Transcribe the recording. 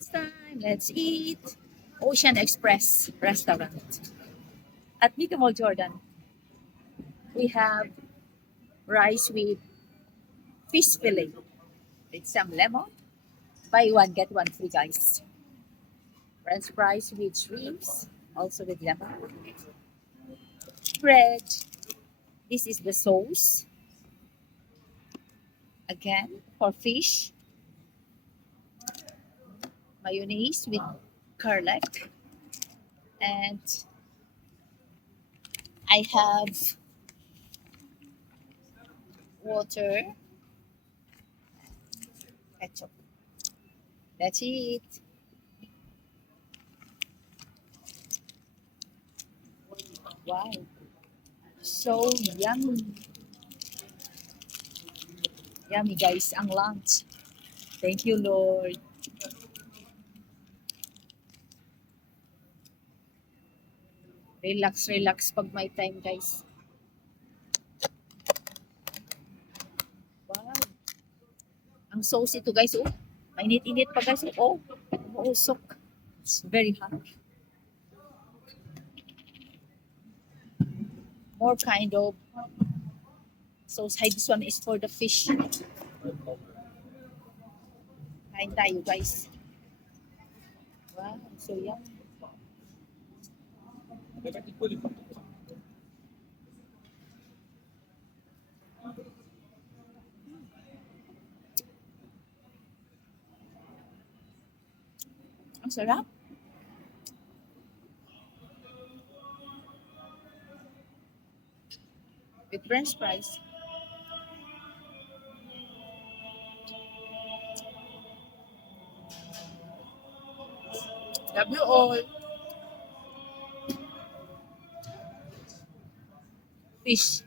Lunchtime, let's eat. Ocean Express restaurant. At Meet Mall Jordan, we have rice with fish fillet with some lemon. Buy one, get one free, guys. French fries with shrimps, also with lemon. Bread. This is the sauce. Again, for fish. Mayonnaise with garlic. And I have water, ketchup. That's it. Wow, so yummy. Yummy, guys, ang lunch. Thank you, Lord. Relax, relax pag may time, guys. Wow. Ang sauce ito, guys. Oh, mainit-init pa, guys. Oh, mausok. It's very hot. More kind of sauce. Hi, this one is for the fish. Kain tayo, guys. Wow, so yummy. Ang sarap. With French fries. Love you all. Fish.